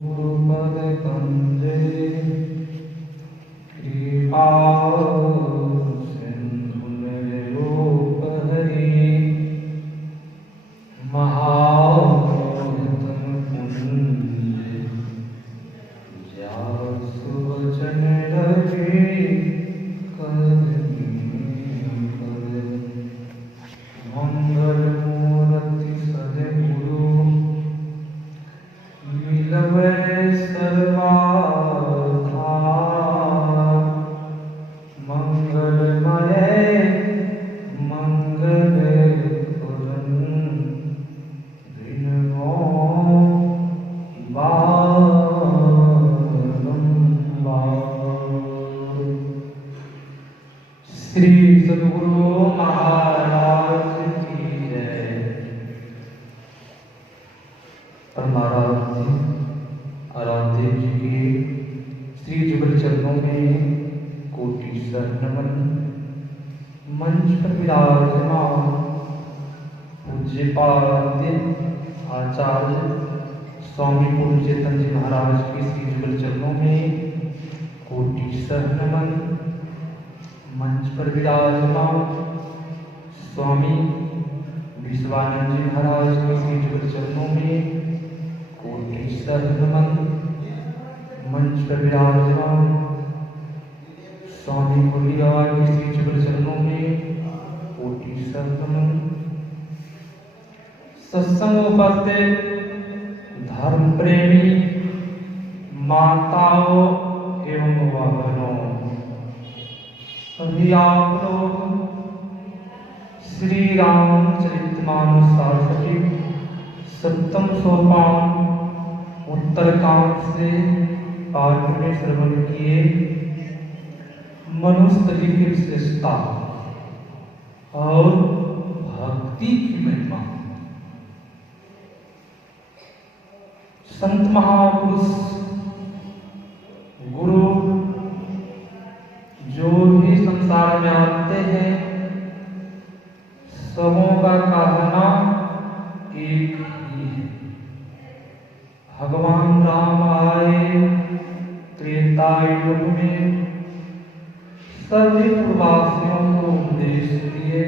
गुरुपदकञ्जे कृपासिन्धुनिरूपहरि महामोहतमपुञ्जे जासुवचन रवि मंगलमूर्ति सद्गुरु मिलवे सर्वाधा मंगलमय मंगल पुरन दिनो बारंबार। श्री सद्गुरु महाराज की जय। परमाराध्य आराध्य जी के श्री जुगल चरणों में कोटि नमन। मंच पर विराजमान पूज्यपाद आचार्य स्वामी पूज्य चेतन जी महाराज के श्री जुगल चरणों में कोटि नमन। मंच पर विराजमान स्वामी विश्वानंद जी महाराज के श्री जुगल चरणों में कोटि नमन। मंच पर विराजमान स्वामी मुरली बाबा के श्री जुगल चरणों में कोटि नमन। सत्संग उपस्थित धर्म प्रेमी माताओं एवं बहनों, सभी आप लोग श्री रामचरितमानस सारस्वती सप्तम सोपान उत्तरकांड से पाठ में श्रवण किए मनुष्य की विशेषता और भक्ति की महिमा। संत महापुरुष गुरु जो भी संसार में आते हैं सबों का कहना एक ही है। भगवान राम आए त्रेता युग में सभी पूर्ववासियों को उपदेश दिए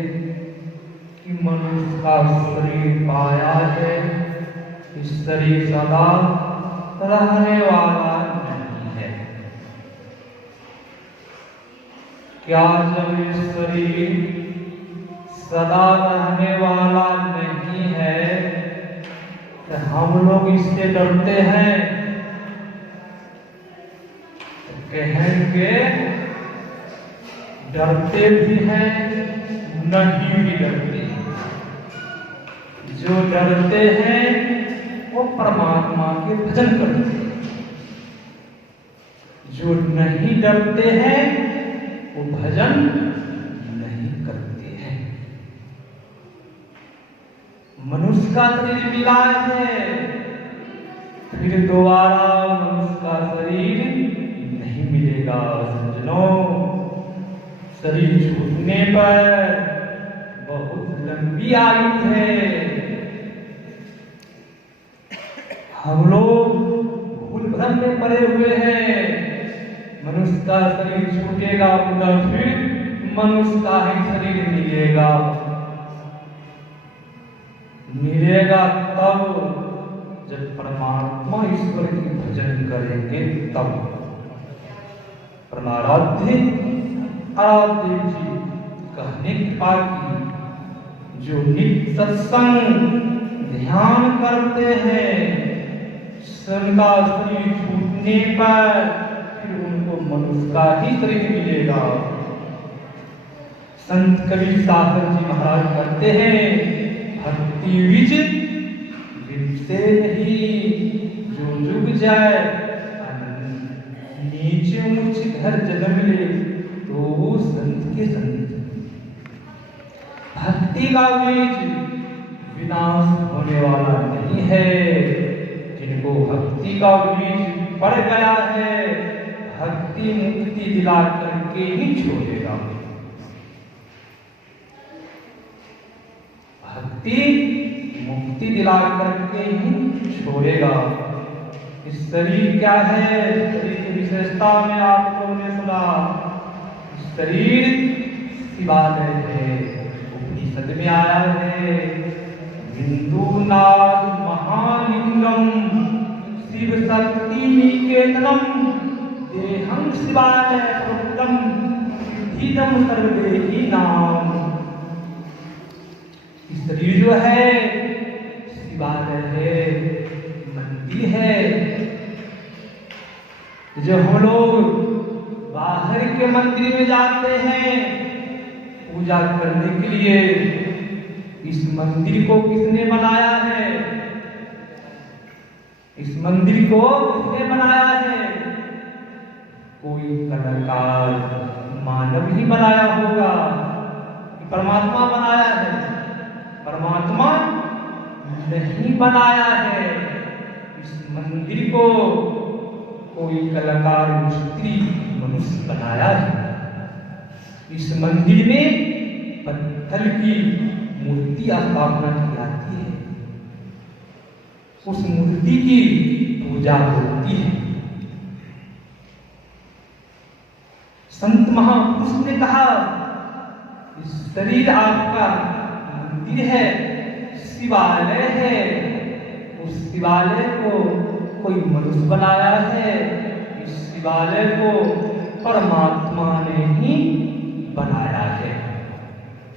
कि मनुष्य का शरीर पाया है, इस शरीर सदा रहने वाला नहीं है। क्या जब ये शरीर सदा रहने वाला नहीं है तो हम लोग इससे डरते हैं? तो कहेंगे डरते भी हैं, नहीं भी डरते। जो डरते हैं वो परमात्मा के भजन करते हैं, जो नहीं डरते हैं वो भजन नहीं करते हैं। मनुष्य का शरीर मिला है, फिर दोबारा मनुष्य का शरीर नहीं मिलेगा। सज्जनों, शरीर छूटने पर बहुत लंबी आयु है। हम लोग भूल भ्रम में पड़े हुए हैं। मनुष्य का शरीर छूटेगा, पुनः फिर मनुष्य का ही शरीर मिलेगा तब जब परमात्मा ईश्वर की भजन करेंगे तब। परमाराध्य आराध्य जी कहने की बात की, जो नित्य सत्संग ध्यान करते हैं उनका शरीर छूटने पर फिर उनको मनुष्य का ही शरीर मिलेगा। संत कबीर सागर जी महाराज कहते हैं, भक्ति विज से नहीं जो जुग जाए, नीचे ऊंच घर जन्म ले तो संत के संत। भक्ति का बीज विनाश होने वाला नहीं है। जिनको भक्ति का बीज पड़ गया है, भक्ति मुक्ति दिला करके ही छोड़ेगा। भक्ति मुक्ति दिला करके ही छोड़ेगा। शरीर क्या है, शरीर की विशेषता में आप लोगों ने सुना। शरीर शिवालय है, उपनिषद में आया है, हिंदूनाथ महालिंगम शिव शक्ति निकेतनम देहं शिवालय प्रोक्तम सिद्धिदम सर्वदेही नाम। शरीर जो है शिवालय है, मंदिर है। जो हम लोग बाहर के मंदिर में जाते हैं पूजा करने के लिए, इस मंदिर को किसने बनाया है? इस मंदिर को किसने बनाया है? कोई कलाकार मानव ही बनाया होगा कि परमात्मा बनाया है? परमात्मा नहीं बनाया है। इस मंदिर को कोई कलाकार मिस्त्री मनुष्य बनाया है। इस मंदिर में पत्थर की मूर्ति स्थापना की जाती है, उस मूर्ति की पूजा होती है। संत महापुरुष ने कहा इस शरीर आपका मंदिर है, शिवालय है। उस शिवालय को कोई मनुष्य बनाया है, इस शिवालय को परमात्मा ने ही बनाया है।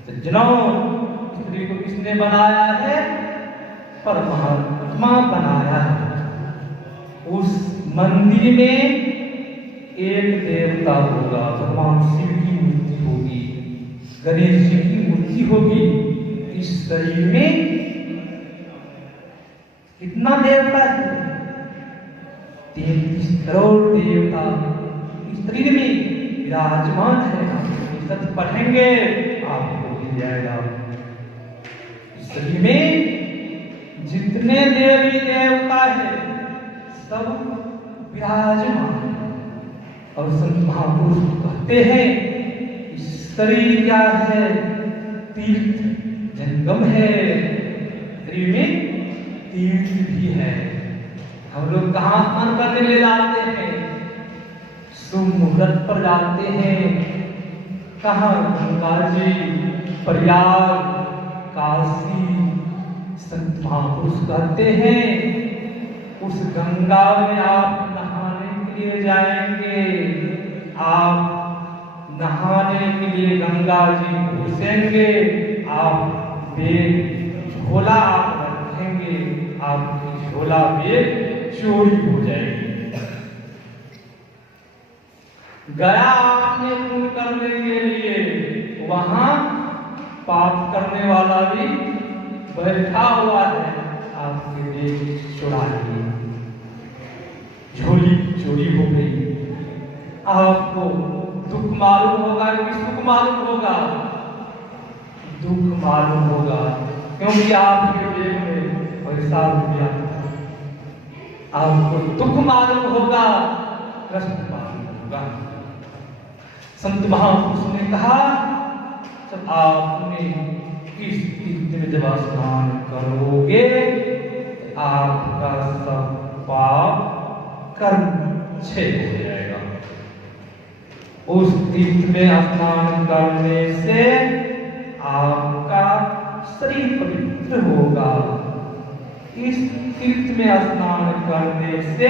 सज्जनों, शरीर को किसने बनाया है? परमात्मा बनाया है। उस मंदिर में एक देवता होगा, भगवान शिव की मूर्ति होगी, गणेश जी की मूर्ति होगी। इस शरीर में कितना देवता है? 33 करोड़ देवता इस शरीर में विराजमान है। सत्य पढ़ेंगे आपको मिल जाएगा। इस शरीर में जितने देवी देवता है सब विराजमान है। और संत महापुरुष कहते हैं इस शरीर क्या है? तीर्थ जंगम है। शरीर में तीर्थ भी है। हम लोग कहाँ स्नान करने ले जाते हैं? शुभ मुहूर्त पर जाते हैं। कहाँ? गंगा जी, प्रयाग, काशी। संत महापुरुष कहते हैं उस गंगा में आप नहाने के लिए जाएंगे, आप नहाने के लिए गंगा जी घुसेंगे, आप झोला आप रखेंगे, आपकी झोला में चोरी हो जाएगी। गया आपने पुण्य करने के लिए, वहां पाप करने वाला भी बैठा हुआ है, आपके लिए चुरा लिए, झोली चोरी हो गई। आपको दुख मालूम होगा कि सुख मालूम होगा? दुख मालूम होगा, क्योंकि आपके जेब में पैसा रुपया। आपको दुख मालूम होगा, कष्ट मालूम होगा। संत महापुरुष ने कहा जब आपने इस तीर्थ में जब स्नान करोगे आपका सब पाप कर्म क्षय हो जाएगा। उस तीर्थ में स्नान करने से आपका शरीर पवित्र होगा। इस तीर्थ में स्नान करने से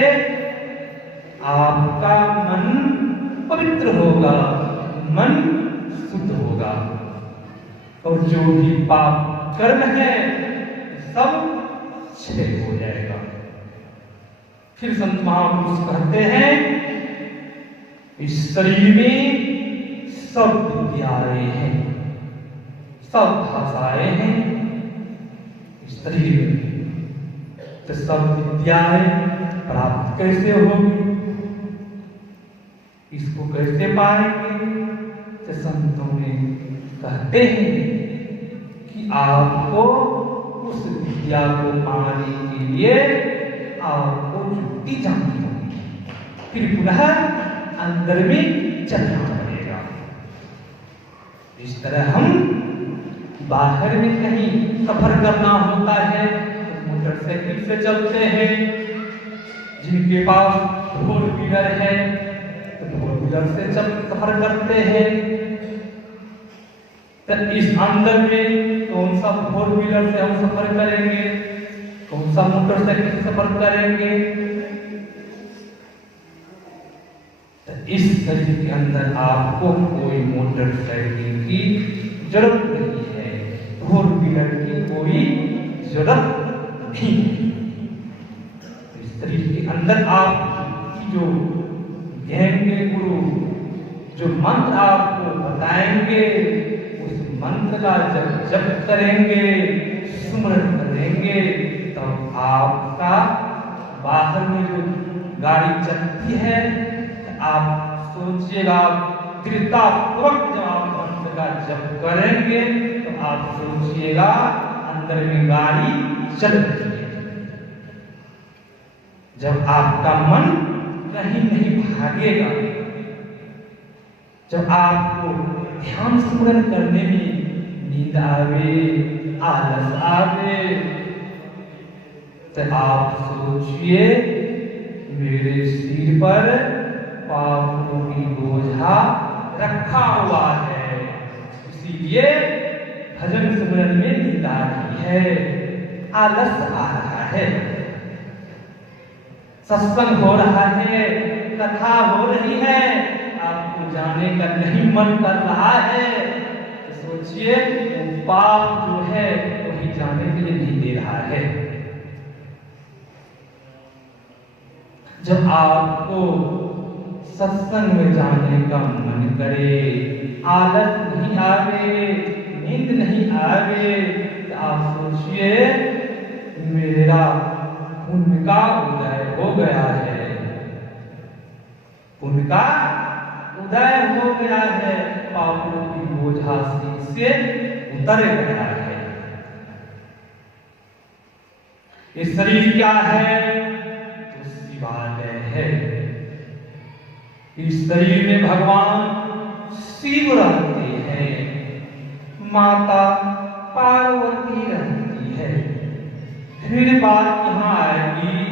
आपका मन पवित्र होगा, मन शुद्ध होगा, और जो भी पाप कर्म है सब क्षय हो जाएगा। फिर संत महापुरुष कहते हैं इस शरीर में सब विद्याएं हैं, सब भाषाएं हैं इस शरीर में। तो सब विद्याएं प्राप्त कैसे होगी, इसको कैसे पाएंगे? तो संतों ने कहते हैं कि आपको उस विद्या को पाने के लिए आपको युक्ति जाननी होगी, फिर पुनः अंदर में चलना पड़ेगा। इस तरह हम बाहर में कहीं सफर करना होता है तो मोटरसाइकिल से चलते हैं, जिनके पास 4 व्हीलर है तो 4 व्हीलर से जब सफर करते हैं, तो इस अंदर में कौन सा 4 व्हीलर से हम सफर करेंगे, कौन सा मोटरसाइकिल से सफर करेंगे। तो इस शरीर के अंदर आपको कोई मोटरसाइकिल की जरूरत नहीं है, 4 व्हीलर की कोई जरूरत नहीं है। इस शरीर के अंदर आप जो कहेंगे गुरु, जो मंत्र आपको बताएंगे, उस मंत्र का जब करेंगे, सुमरन करेंगे, तब आपका बाहर में जो गाड़ी चलती है, आप सोचिएगा दृढ़तापूर्वक जब आप मंत्र का जप करेंगे तो आप सोचिएगा अंदर में गाड़ी चल रही है। जब आपका मन कहीं नहीं भागेगा, जब आपको ध्यान स्मरण करने में नींद आवे, आलस आवे, तो आप सोचिए मेरे सिर पर पापों की बोझा रखा हुआ है, इसीलिए भजन सुमरन में नींद आ रही है, आलस आ रहा है। सत्संग हो रहा है, कथा हो रही है, आपको जाने का नहीं मन कर रहा है, तो सोचिए वो पाप जो है वही जाने के लिए नहीं दे रहा है। जब आपको सत्संग में जाने का मन करे, आलस नहीं आवे, नींद नहीं आवे, तो आप सोचिए मेरा पुण्य का उदय हो गया है, पुण्य का उदय हो गया है, पापों की बोझा से उतर गया है। ये शरीर क्या है? तो शिवालय है। इस शरीर में भगवान शिव रहते हैं, माता पार्वती रहती है। फिर बात यहाँ आएगी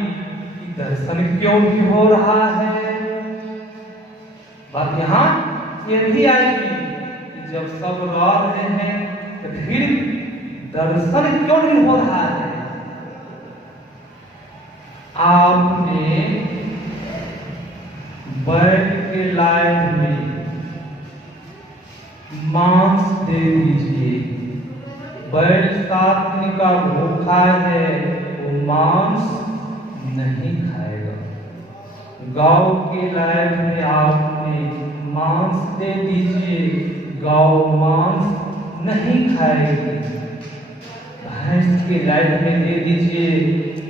कि दर्शन क्यों नहीं हो रहा है। बात यहाँ ये भी आएगी कि जब सब रह रहे हैं तो फिर दर्शन क्यों नहीं हो रहा है। आपने बैठ के लाइन में मांस दे दीजिए, बैल 7 दिन का भूखा है, वो मांस नहीं खाएगा। गौ के लाइन में आपने मांस दे दीजिए, गौ मांस नहीं खाएगी। भैंस के लाइन में दे दीजिए,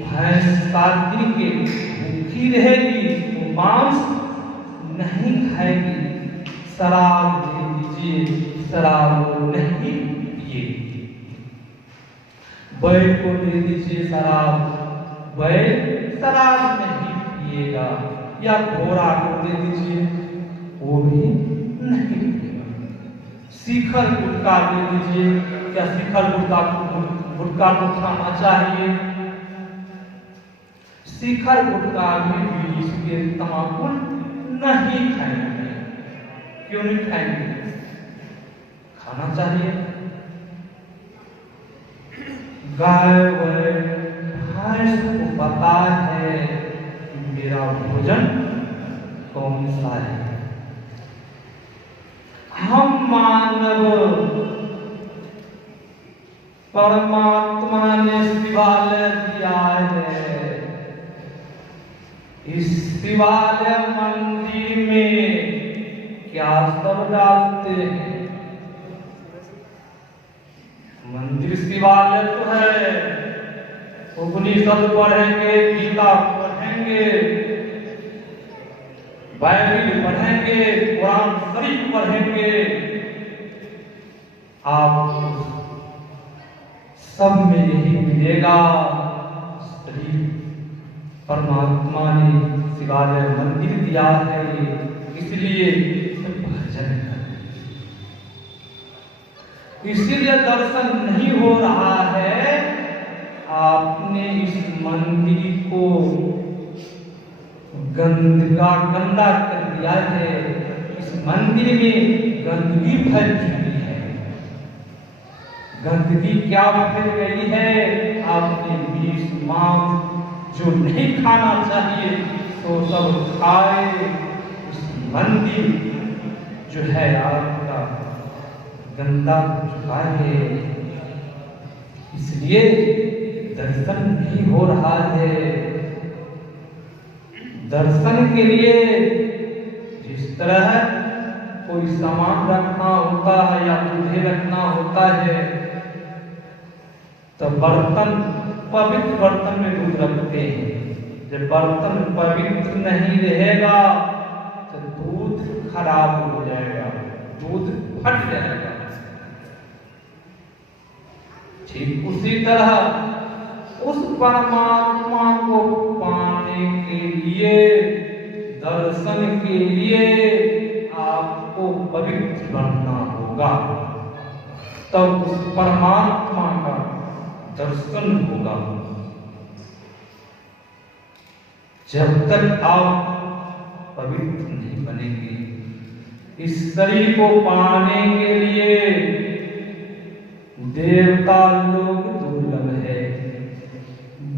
भैंस 7 दिन के भूखी रहेगी, वो मांस नहीं खाएगी। शराब दे दीजिए, शराब नहीं पिएगी। बैल को दे दीजिए शराब, बैल शराब नहीं पिएगा। या घोड़ा को दे दीजिए, वो भी नहीं पिएगा। शिखर गुटखा दे दीजिए, क्या शिखर गुटखा को खाना चाहिए? शिखर गुटखा में बीड़ी के तमाकू नहीं खाएंगे। क्यों नहीं खाएंगे? खाना चाहिए। गाय भैंस को पता है कि मेरा भोजन कौन सा है। हम मानव परमात्मा ने शिवालय दिया है। इस शिवालय मंदिर में क्या सब डालते हैं? मंदिर शिवालय तो है, उपनिषद पढ़ेंगे, गीता पढ़ेंगे, बाइबल पढ़ेंगे, कुरान शरीफ पढ़ेंगे, आप सब में यही मिलेगा। परमात्मा ने शिवालय मंदिर दिया है, इसलिए भजन करें। इसीलिए दर्शन नहीं हो रहा है। आपने इस मंदिर को गंदा कर दिया है। इस मंदिर में गंदगी फैल चुकी है। गंदगी क्या फैल गई है? आपने मीट मांस जो नहीं खाना चाहिए तो सब खाए। इस मंदिर जो है आपका गंदा हो चुका है, इसलिए दर्शन नहीं हो रहा है। दर्शन के लिए जिस तरह कोई सामान रखना होता है या दूल्हे रखना होता है, तो बर्तन, पवित्र बर्तन में दूध रखते हैं। जब बर्तन पवित्र नहीं रहेगा तो दूध खराब हो जाएगा, दूध फट जाएगा। ठीक उसी तरह उस परमात्मा को पाने के लिए, दर्शन के लिए आपको पवित्र बनना होगा, तब उस परमात्मा का दर्शन होगा। जब तक आप पवित्र नहीं बनेंगे, इस शरीर को पाने के लिए देवता लोग दुर्लभ है।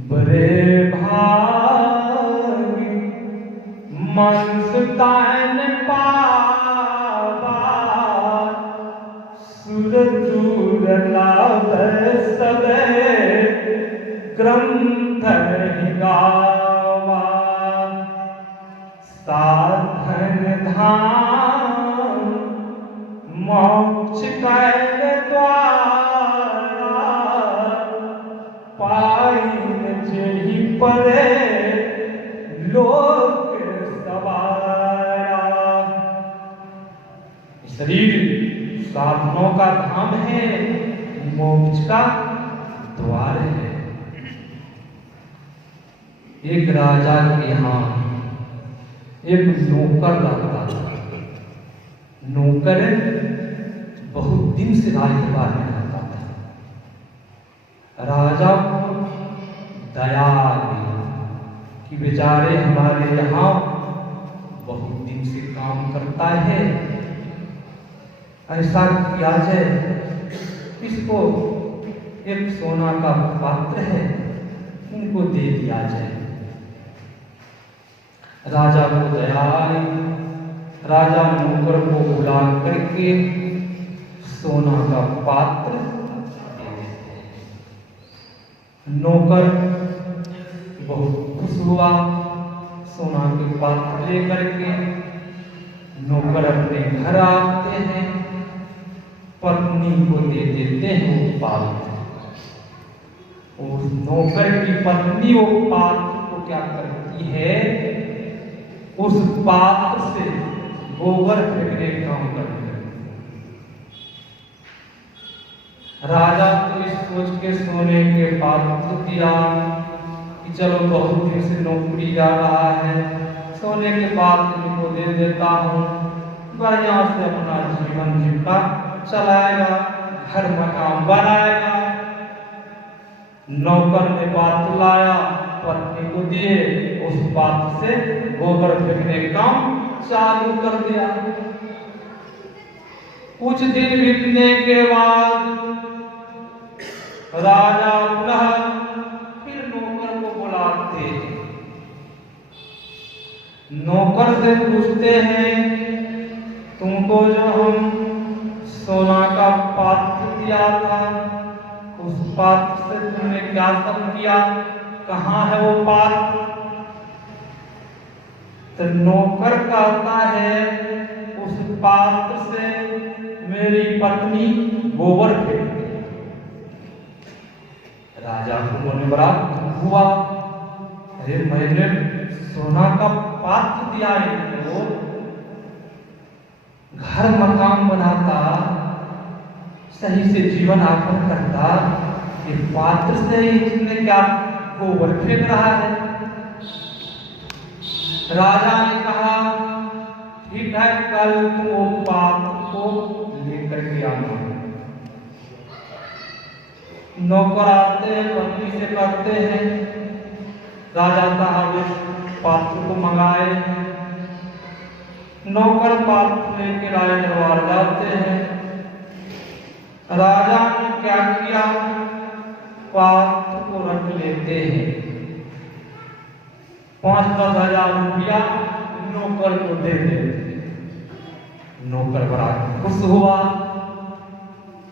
बड़े भागी मनस तान पावा, सुर दूर लाभ सबे ग्रंथ गावा। साधन धाम मोक्ष कैल द्वारा, पाइन जेहि परे लोक सवारा। शरीर साधनों का धाम है, मोक्ष का द्वार है। एक राजा के यहाँ एक नौकर रहता था। नौकर बहुत दिन से राजदरबार में रहता था। राजा को दया आ गई कि बेचारे हमारे यहाँ बहुत दिन से काम करता है, ऐसा किया जाए, इसको एक सोना का पात्र है, उनको दे दिया जाए। राजा को दया आई। राजा नौकर को बुला करके सोना का पात्र दे देते हैं। नौकर बहुत खुश हुआ, सोना के पात्र लेकर के नौकर अपने घर आते हैं, पत्नी को दे देते हैं वो पात्र। उस नौकर की पत्नी वो पात्र को क्या करती है? उस पात्र से गोबर फेंकने का काम करती है। राजा तो इस सोच के सोने के पात्र दिया कि चलो बहुत दिन से नौकरी जा रहा है, सोने के पात्र को दे देता हूँ, बढ़िया से अपना जीवन जीविका चलाएगा, घर मकान बनाएगा। नौकर ने पात्र लाया, पत्नी को दिए, उस पात्र से गोबर फेंकने का काम चालू कर दिया। कुछ दिन बीतने के बाद राजा पुनः फिर नौकर को बुलाते, नौकर से पूछते हैं, तुमको जो हम सोना का पात्र दिया था, उस पात्र से तुमने क्या सब किया? कहाँ है वो पात्र? तो नौकर कहता है, उस पात्र से मेरी पत्नी गोबर फेंक दी। राजा को होने बड़ा दुख हुआ, अरे मैंने सोना का पात्र दिया इनको, घर मकान बनाता, सही से जीवन यापन करता, ये पात्र से इसने क्या गोबर फेंक रहा है? राजा ने कहा, ठीक है, कल तुम वो पात्र को लेकर के आना। नौकर आते हैं, पत्नी से कहते हैं, राजा साहब पात्र को मंगाए। नौकर पात्र लेके राज दरबार जाते हैं। राजा ने क्या किया, पात्र को रख लेते हैं। 5-10 हजार रुपया नौकर को दे देते। नौकर बड़ा खुश हुआ।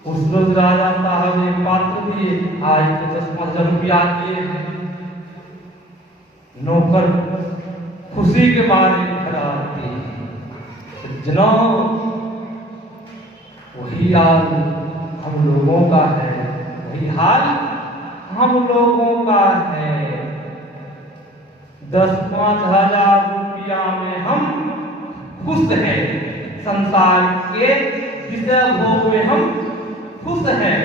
उस रोज राजा साहब ने पात्र दिए, आज तो 10-15 रुपया दिए। नौकर खुशी के मारे खड़ा आते। सज्जनों, वही हाल हम लोगों का है, वही हाल हम लोगों का है। 10-5 हजार रुपया में हम खुश हैं, संसार के विषय भोग में हम खुश हैं।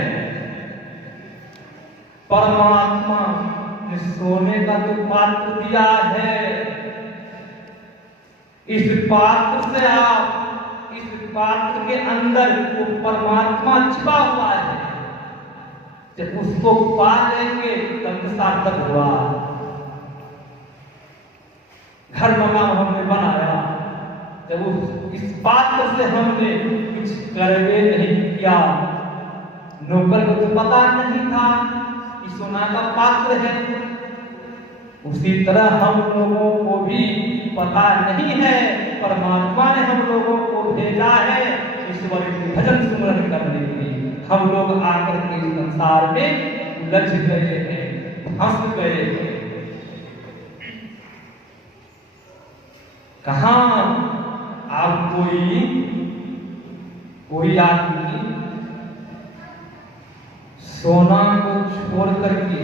परमात्मा ने सोने का जो पात्र दिया है, इस पात्र से आप, इस पात्र के अंदर वो परमात्मा छिपा हुआ है। जब उसको पा लेंगे तब सार्थक हुआ। घर मकान हमने बनाया, जब इस पात्र से हमने कुछ करवे नहीं किया, नौकर को तो पता नहीं था कि सोना का पात्र है, उसी तरह हम लोगों को भी पता नहीं है। परमात्मा ने हम लोगों को भेजा है ईश्वर के भजन सुमरन करने के लिए। हम लोग आकर के संसार में उलझ गए हैं, फंस गए हैं। कहाँ आप कोई आदमी सोना को छोड़ करके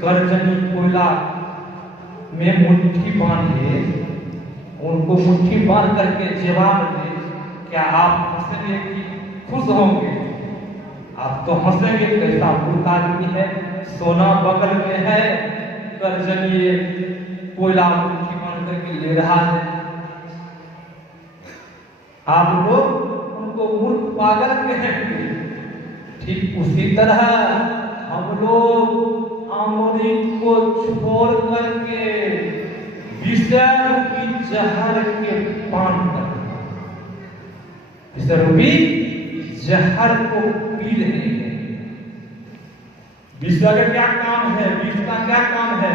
करजनी कोयला में मुट्ठी बांधे, उनको मुट्ठी बांध करके जवाब दे, क्या आप हंसेंगे कि खुश होंगे? आप तो हंसेंगे, कैसा मूर्ख आदमी है। सोना बगल में है, करजनी कोयला मुट्ठी बांध करके ले रहा है। आप लोग उनको मूर्ख पागल कहेंगे। ठीक उसी तरह हम लोग अमृत को छोड़ करके विषय रूपी जहर के पान करते, विषय रूपी जहर को पी रहे हैं। विष का क्या काम है? विष का क्या काम है?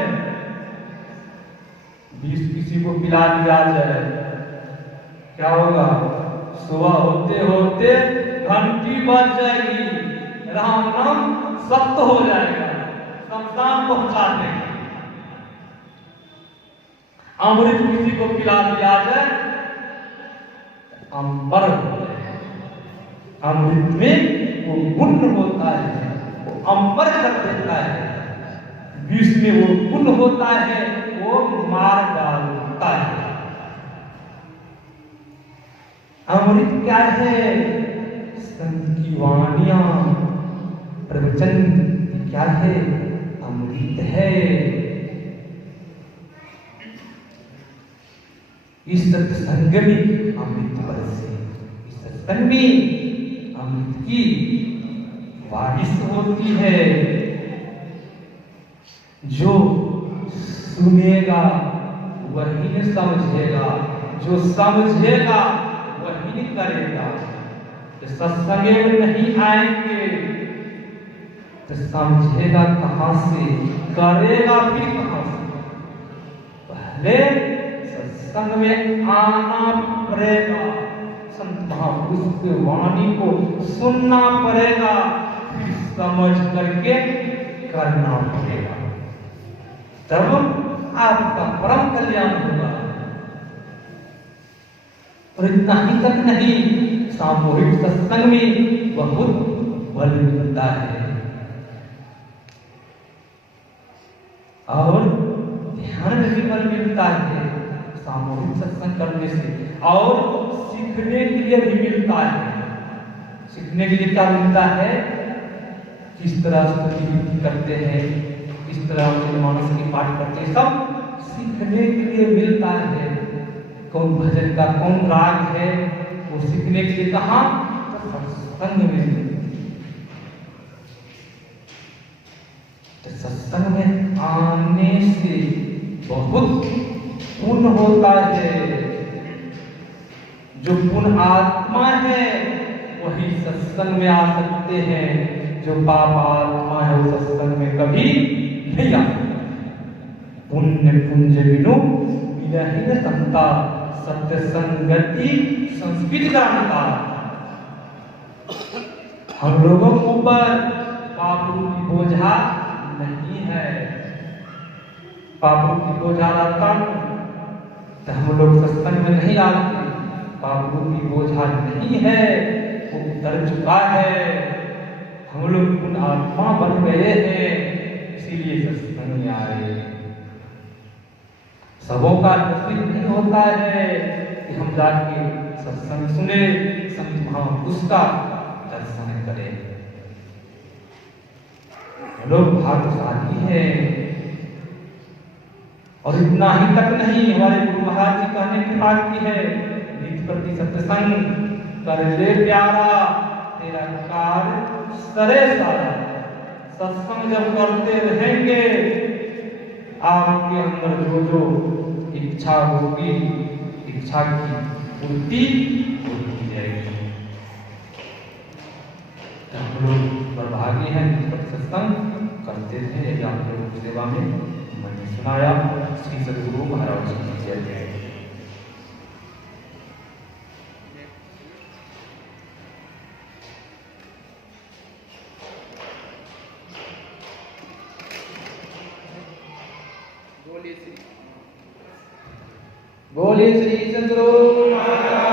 विष किसी को पिला दिया जाए, क्या होगा? सुबह होते होते घंटी बज जाएगी, राम राम सत्य हो जाएगा, शमशान पहुंचा देंगे। अमृत किसी को पिला दिया जाए, अंबर हो जाए। अमृत में वो गुण होता है, वो अंबर कर देता है। विष में वो गुण होता है, वो मार डालता है। अमृत क्या है? संत की वाणियां, प्रवचन क्या है? अमृत है। इस सत्संग में अमृत बरसे, इस सत्संग में अमृत की बारिश होती है। जो सुनेगा वही समझेगा, जो समझेगा वही करेगा। सत्संग में नहीं आएंगे तो समझेगा कहां से, करेगा फिर कहां से? पहले सत्संग में आना पड़ेगा, संत महापुरुष की वाणी को सुनना पड़ेगा, फिर समझ करके करना पड़ेगा, तब आपका परम कल्याण होगा। और इतना ही तक नहीं, सामूहिक सत्संग में बहुत बल मिलता है और ध्यान में भी बल मिलता है सामूहिक सत्संग करने से, और सीखने के लिए भी मिलता है। सीखने के लिए क्या मिलता है? किस तरह स्तुति करते हैं, किस तरह मानस की पाठ करते हैं, सब सीखने के लिए मिलता है। कौन भजन का कौन राग है, वो सीखने के लिए कहाँ? तो सत्संग में। तो सत्संग में आने से बहुत पुण्य होता है। जो पुण्य आत्मा है वही सत्संग में आ सकते हैं, जो पाप आत्मा है वो सत्संग में कभी नहीं आ सकता। पुण्य पुंज बिनु मिलहि न संता, सत्य संगति संस्कृत जानता। हम लोगों के ऊपर पाप रूपी बोझा नहीं है। पाप रूपी बोझा रहता तो हम लोग सत्संग में नहीं आते। पाप रूपी बोझा नहीं है, वो उतर चुका है। हम लोग उन आत्मा बन गए हैं, इसीलिए सत्संग में आए। सबों का नसीब नहीं होता है कि हम जाके सत्संग सुने, संत महापुरुष का दर्शन करें। लोग भाग्यशाली हैं। और इतना ही तक नहीं, हमारे गुरु महाराज जी कहने की बात की है, नित्य प्रति सत्संग कर ले प्यारा, तेरा कार्य सरे सारा। सत्संग जब करते रहेंगे, आपके अंदर जो जो इच्छा होगी, इच्छा की पूर्ति होती जाएगी। हम लोग बर्भागी हैं, सत्संग करते थे। यदि आप लोगों की सेवा में मैंने सुनाया, श्री सद्गुरु महाराज की जय। बोलिए श्री सद्गुरु महाराज।